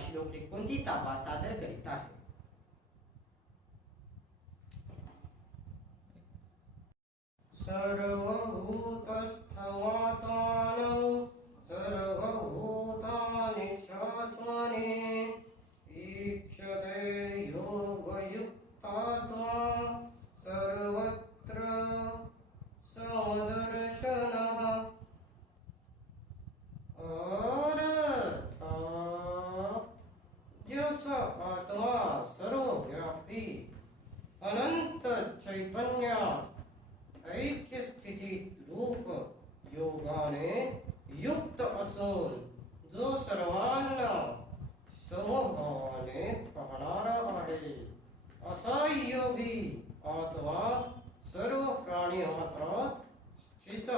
श्लोक 29 सादर करीत आहे. सर्वभूतस्थमात्मानं सर्वभूतानि सात्मने ईक्षते योगयुक्तात्मा सर्वत्र समदर्शनः. जसा आत्मा सर्वव्यापी अनंत चैतन्य ऐक्य स्थिती रूप योगाने युक्त असून जो सर्वांना समभावाने पाहणारा आहे, असा योगी आत्मा सर्व प्राणी मात्रात स्थित